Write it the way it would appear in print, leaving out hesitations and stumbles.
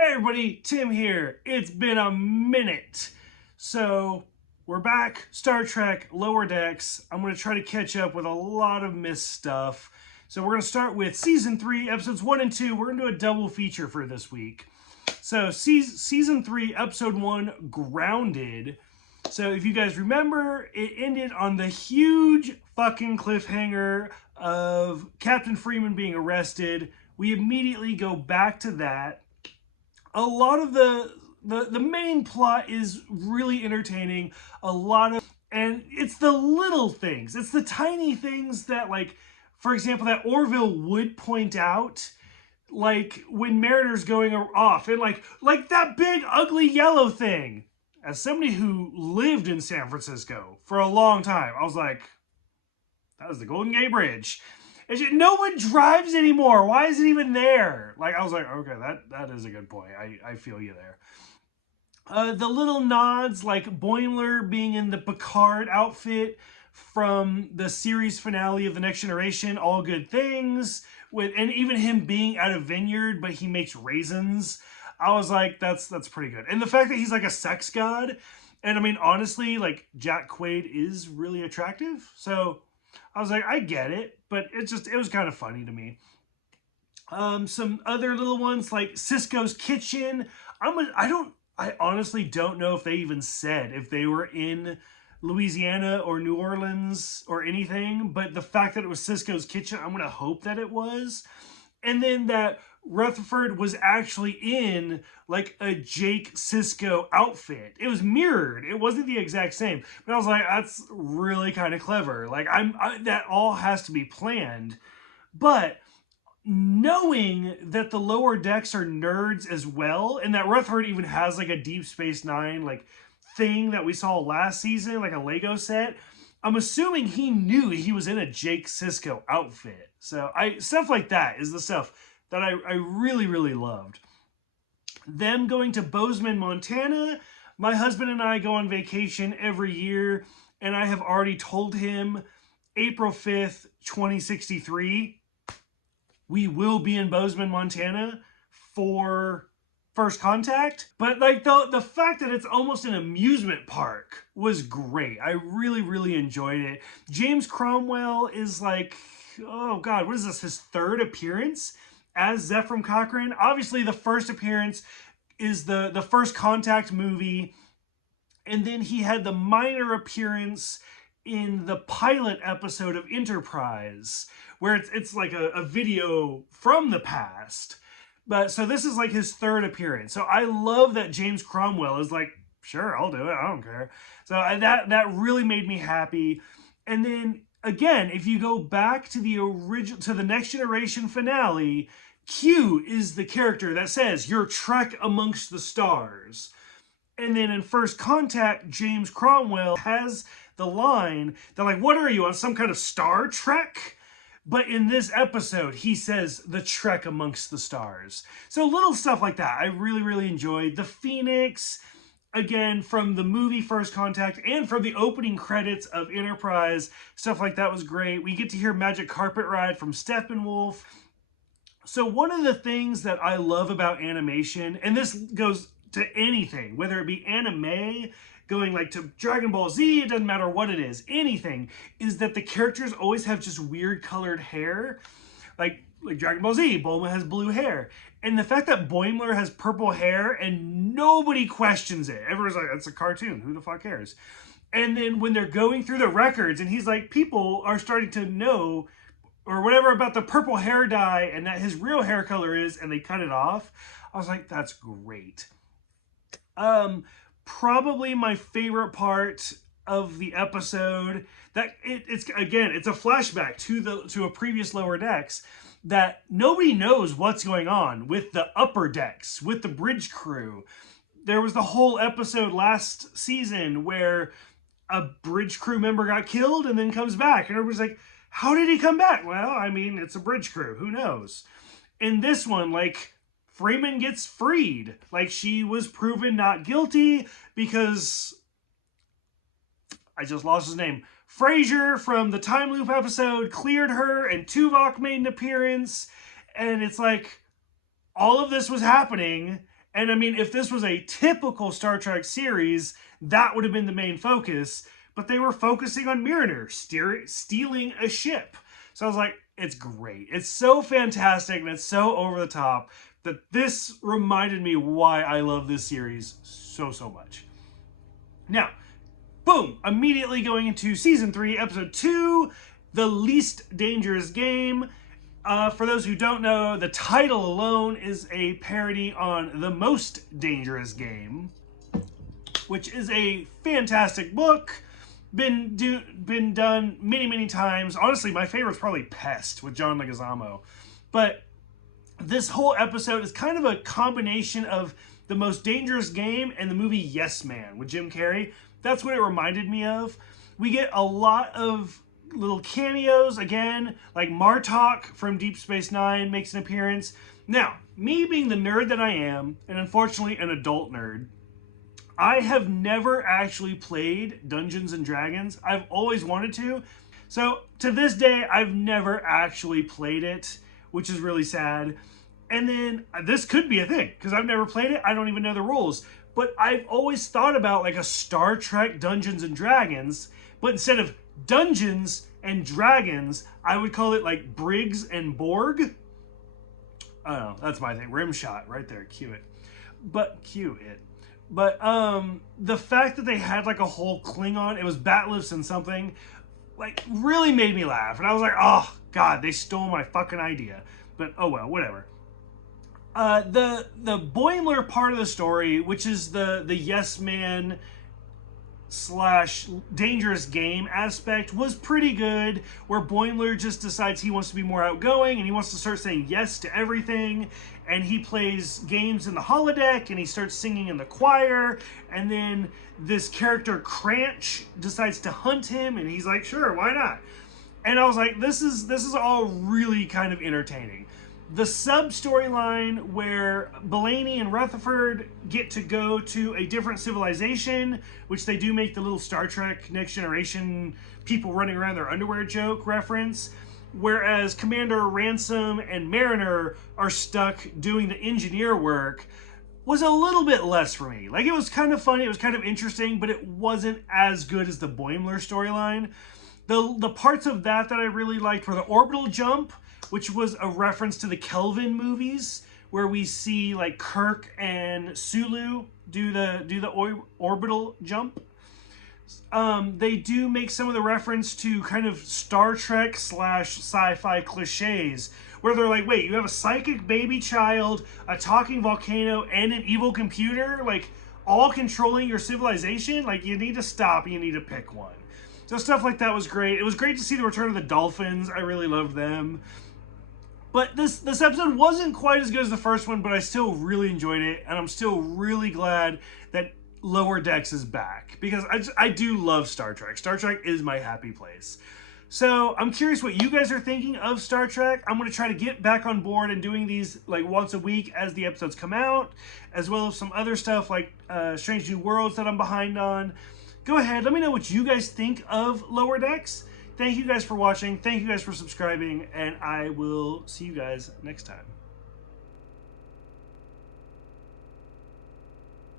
Hey everybody, Tim here. It's been a minute. So we're back, Star Trek, Lower Decks. I'm going to try to catch up with a lot of missed stuff. So we're going to start with Season 3, Episodes 1 and 2. We're going to do a double feature for this week. So Season 3, Episode 1, Grounded. So if you guys remember, it ended on the huge fucking cliffhanger of Captain Freeman being arrested. We immediately go back to that. A lot of the main plot is really entertaining. And it's the little things. It's the tiny things that, like, for example, that Orville would point out, like when Mariner's going off, and like that big ugly yellow thing. As somebody who lived in San Francisco for a long time, I was like, that was the Golden Gate Bridge. No one drives anymore. Why is it even there? Like, I was like, okay, that is a good point. I feel you there. The little nods, like Boimler being in the Picard outfit from the series finale of The Next Generation, all good things. And even him being at a vineyard, but he makes raisins. I was like, that's pretty good. And the fact that he's like a sex god. And I mean, honestly, like Jack Quaid is really attractive. So I was like, I get it, but it was kind of funny to me. Some other little ones like Cisco's kitchen. I honestly don't know if they even said if they were in Louisiana or New Orleans or anything, but the fact that it was Cisco's kitchen, I'm going to hope that it was. And then that Rutherford was actually in like a Jake Cisco outfit. It was mirrored. It wasn't the exact same. But I was like, that's really kind of clever. Like that all has to be planned. But knowing that the lower decks are nerds as well, and that Rutherford even has like a Deep Space Nine like thing that we saw last season, like a Lego set, I'm assuming he knew he was in a Jake Cisco outfit. So stuff like that is the stuff that I really, really loved. Them going to Bozeman, Montana. My husband and I go on vacation every year, and I have already told him April 5th, 2063, we will be in Bozeman, Montana for First Contact. But like the fact that it's almost an amusement park was great. I really, really enjoyed it. James Cromwell is like, oh God, what is this, his third appearance as Zephram Cochrane? Obviously, the first appearance is the First Contact movie. And then he had the minor appearance in the pilot episode of Enterprise, where it's like a video from the past. But so this is like his third appearance. So I love that James Cromwell is like, sure, I'll do it. I don't care. So that really made me happy. And then again, if you go back to the Next Generation finale, Q is the character that says, "Your trek amongst the stars." And then in First Contact, James Cromwell has the line, they're like, what are you, on some kind of Star Trek? But in this episode, he says, the trek amongst the stars. So little stuff like that I really, really enjoyed. The Phoenix, again, from the movie First Contact and from the opening credits of Enterprise, stuff like that was great. We get to hear Magic Carpet Ride from Steppenwolf. So one of the things that I love about animation, and this goes to anything, whether it be anime, going like to Dragon Ball Z, it doesn't matter what it is, anything, is that the characters always have just weird colored hair. Like Dragon Ball Z, Bulma has blue hair. And the fact that Boimler has purple hair and nobody questions it. Everyone's like, that's a cartoon, who the fuck cares? And then when they're going through the records and he's like, people are starting to know or whatever about the purple hair dye and that his real hair color is, and they cut it off. I was like, that's great. Probably my favorite part of the episode, that it's a flashback to a previous Lower Decks, that nobody knows what's going on with the upper decks, with the bridge crew. There was the whole episode last season where a bridge crew member got killed and then comes back, and everybody's like, how did he come back? Well, I mean, it's a bridge crew, who knows? In this one, like, Freeman gets freed. Like, she was proven not guilty because I just lost his name. Frasier from the Time Loop episode cleared her, and Tuvok made an appearance. And it's like, all of this was happening, And I mean, if this was a typical Star Trek series, that would have been the main focus. But they were focusing on Mariner stealing a ship. So I was like, it's great. It's so fantastic and it's so over the top that this reminded me why I love this series so, so much. Now, boom, immediately going into Season 3, Episode 2, The Least Dangerous Game. For those who don't know, the title alone is a parody on The Most Dangerous Game, which is a fantastic book. Been done many, many times. Honestly, my favorite is probably Pest with John Leguizamo. But this whole episode is kind of a combination of The Most Dangerous Game and the movie Yes Man with Jim Carrey. That's what it reminded me of. We get a lot of little cameos again, like Martok from Deep Space Nine makes an appearance. Now, me being the nerd that I am, and unfortunately an adult nerd, I have never actually played Dungeons and Dragons. I've always wanted to. So to this day, I've never actually played it, which is really sad. And then this could be a thing because I've never played it. I don't even know the rules. But I've always thought about like a Star Trek Dungeons and Dragons, but instead of Dungeons and Dragons, I would call it like Briggs and Borg. I don't know, that's my thing. Rimshot right there, cue it. But the fact that they had like a whole Klingon, it was Batlifts and something, like really made me laugh. And I was like, oh God, they stole my fucking idea. But oh well, whatever. The Boimler part of the story, which is the Yes Man / dangerous game aspect, was pretty good, where Boimler just decides he wants to be more outgoing and he wants to start saying yes to everything, and he plays games in the holodeck and he starts singing in the choir, and then this character Cranch decides to hunt him and he's like, sure, why not? And I was like, this is all really kind of entertaining. The sub-storyline where Bellany and Rutherford get to go to a different civilization, which they do make the little Star Trek Next Generation people running around their underwear joke reference, whereas Commander Ransom and Mariner are stuck doing the engineer work, was a little bit less for me. Like, it was kind of funny, it was kind of interesting, but it wasn't as good as the Boimler storyline. The parts of that I really liked were the orbital jump, which was a reference to the Kelvin movies, where we see like Kirk and Sulu do the orbital jump. They do make some of the reference to kind of Star Trek / sci-fi cliches, where they're like, wait, you have a psychic baby child, a talking volcano, and an evil computer, like all controlling your civilization? Like, you need to stop, you need to pick one. So stuff like that was great. It was great to see the return of the dolphins. I really loved them. But this episode wasn't quite as good as the first one, but I still really enjoyed it, and I'm still really glad that Lower Decks is back, because I do love Star Trek. Star Trek is my happy place. So I'm curious what you guys are thinking of Star Trek. I'm going to try to get back on board and doing these like once a week as the episodes come out, as well as some other stuff like Strange New Worlds that I'm behind on. Go ahead, let me know what you guys think of Lower Decks. Thank you guys for watching. Thank you guys for subscribing, and I will see you guys next time.